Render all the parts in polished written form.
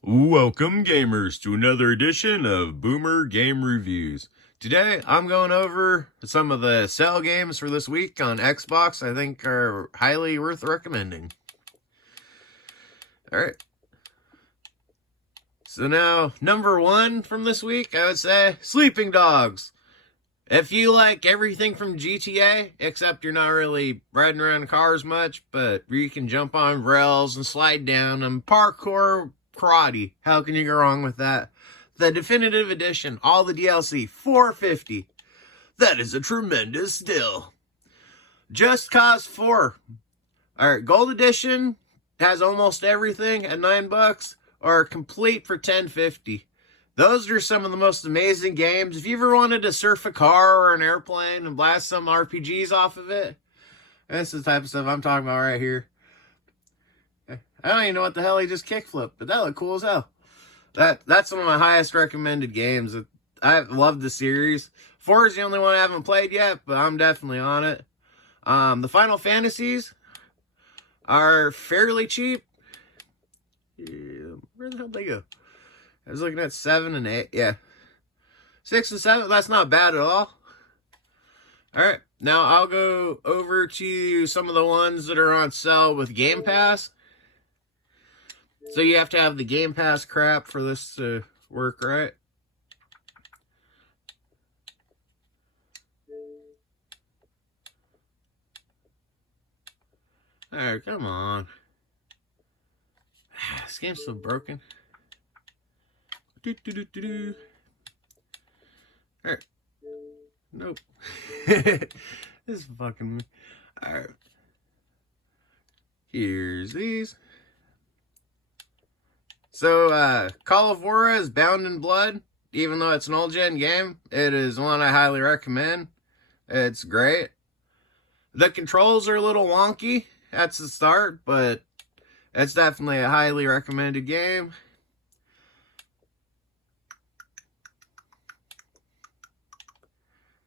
Welcome, gamers, to another edition of Boomer Game Reviews. Today, I'm going over some of the sale games for this week on Xbox I think are highly worth recommending. Alright. So now, number one from this week, I would say, Sleeping Dogs. If you like everything from GTA, except you're not really riding around cars much, but you can jump on rails and slide down and parkour karate. How can you go wrong with that? The definitive edition, all the DLC, $4.50. That is a tremendous deal. Just Cause 4. Alright, Gold Edition has almost everything at $9, or complete for $10.50. Those are some of the most amazing games. If you ever wanted to surf a car or an airplane and blast some RPGs off of it, that's the type of stuff I'm talking about right here. I don't even know what the hell he just kickflipped, but that looked cool as hell. That's one of my highest recommended games. I love the series. 4 is the only one I haven't played yet, but I'm definitely on it. The Final Fantasies are fairly cheap. Yeah, where the hell did they go? I was looking at 7 and 8. Yeah. 6 and 7, that's not bad at all. Alright, now I'll go over to some of the ones that are on sale with Game Pass. So you have to have the Game Pass crap for this to work, right? Alright, come on. This game's so broken. Alright. Nope. This is fucking me. Alright. Here's these. So, Call of War is Bound in Blood. Even though it's an old-gen game, it is one I highly recommend. It's great. The controls are a little wonky at the start, but it's definitely a highly recommended game.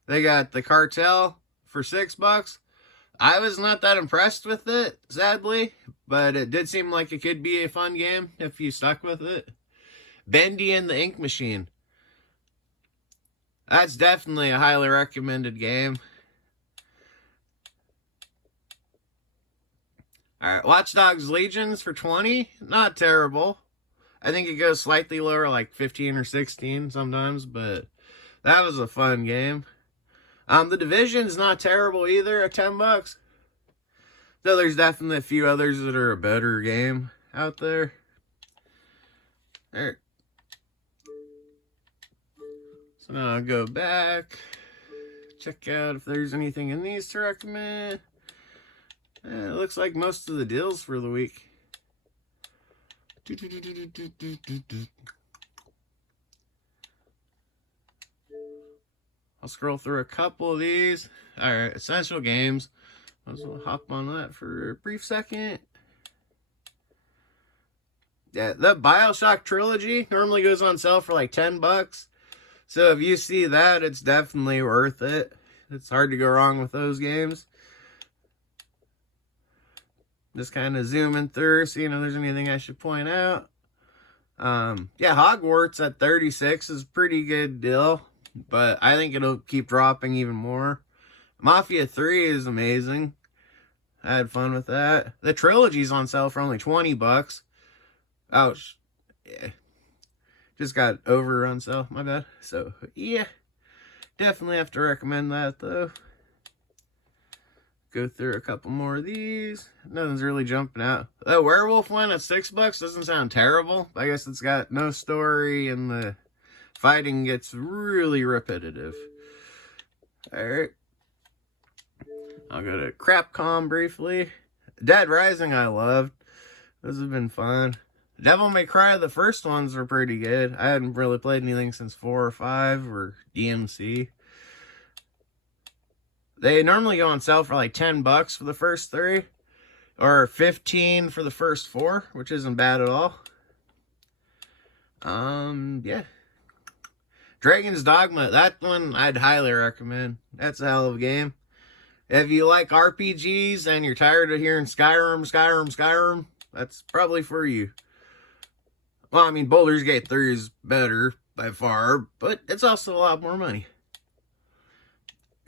They got The Cartel for $6. I was not that impressed with it, sadly, but it did seem like it could be a fun game if you stuck with it. Bendy and the Ink Machine. That's definitely a highly recommended game. Alright, Watch Dogs Legions for $20. Not terrible. I think it goes slightly lower, like 15 or 16 sometimes, but that was a fun game. The Division's not terrible either at $10. Though there's definitely a few others that are a better game out there. Alright. So now I'll go back. Check out if there's anything in these to recommend. It looks like most of the deals for the week. I'll scroll through a couple of these. Alright, Essential Games. I'll hop on that for a brief second. Yeah, the BioShock trilogy normally goes on sale for like $10. So if you see that, it's definitely worth it. It's hard to go wrong with those games. Just kind of zooming through, seeing if there's anything I should point out. Yeah, Hogwarts at $36 is a pretty good deal. But I think it'll keep dropping even more. Mafia 3 is amazing. I had fun with that. The trilogy's on sale for only $20. Ouch. Yeah. Just got over on sale. My bad. So, yeah. Definitely have to recommend that, though. Go through a couple more of these. Nothing's really jumping out. The Werewolf one at $6 doesn't sound terrible. I guess it's got no story and the fighting gets really repetitive. Alright. I'll go to Capcom briefly. Dead Rising I loved. Those have been fun. Devil May Cry, the first ones were pretty good. I hadn't really played anything since 4 or 5 or DMC. They normally go on sale for like $10 for the first 3. Or $15 for the first 4, which isn't bad at all. Yeah. Dragon's Dogma, that one I'd highly recommend. That's a hell of a game. If you like RPGs and you're tired of hearing Skyrim, that's probably for you. Well, I mean, Baldur's Gate 3 is better by far, but it's also a lot more money.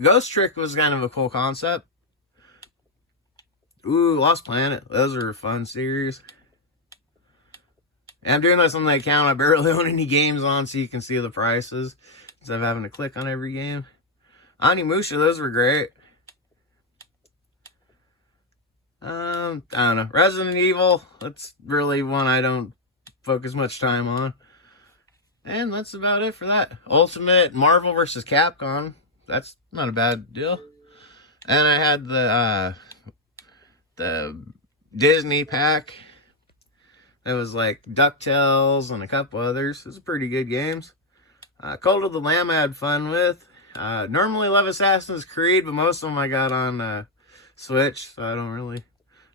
Ghost Trick was kind of a cool concept. Ooh, Lost Planet. Those are a fun series. And I'm doing this on the account I barely own any games on, so you can see the prices instead of having to click on every game. Onimusha, those were great. I don't know. Resident Evil, that's really one I don't focus much time on. And that's about it for that. Ultimate Marvel vs. Capcom. That's not a bad deal. And I had the Disney pack. It was like DuckTales and a couple others. It was pretty good games. Cult of the Lamb I had fun with. Normally love Assassin's Creed, but most of them I got on Switch, so I don't really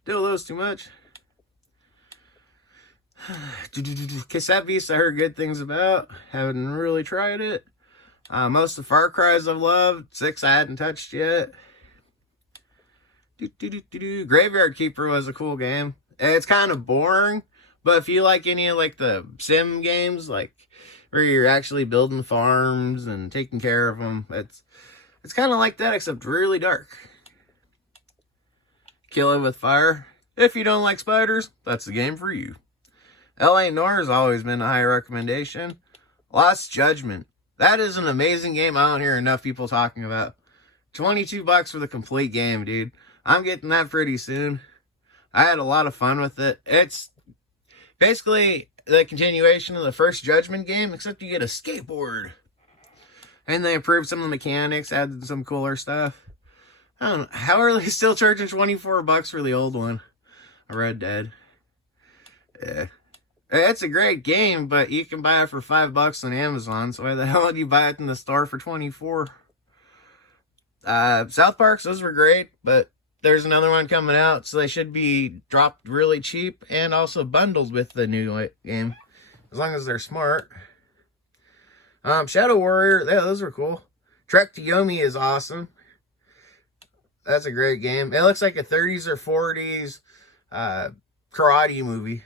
deal with those too much. Cassette Beast I heard good things about. Haven't really tried it. Most of Far Cry's I've loved. 6 I hadn't touched yet. Graveyard Keeper was a cool game. It's kind of boring, but if you like any of like the sim games, like where you're actually building farms and taking care of them, it's kind of like that, except really dark. Kill It With Fire. If you don't like spiders, that's the game for you. L.A. Noire has always been a high recommendation. Lost Judgment. That is an amazing game I don't hear enough people talking about. $22 for the complete game, dude. I'm getting that pretty soon. I had a lot of fun with it. It's basically the continuation of the first Judgment game, except you get a skateboard. And they improved some of the mechanics, added some cooler stuff. I don't know. How are they still charging $24 for the old one? Red Dead. Yeah. It's a great game, but you can buy it for $5 on Amazon, so why the hell would you buy it in the store for $24? South Parks, those were great, but there's another one coming out, so they should be dropped really cheap and also bundled with the new game, as long as they're smart. Shadow Warrior, yeah, those were cool. Trek to Yomi is awesome. That's a great game. It looks like a 30s or 40s karate movie.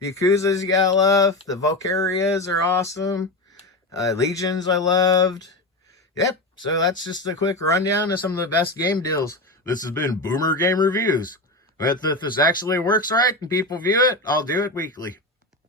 Yakuza's you gotta love. The Valkyrias are awesome. Legions I loved. Yep, so that's just a quick rundown of some of the best game deals. This has been Boomer Game Reviews. But if this actually works right and people view it, I'll do it weekly.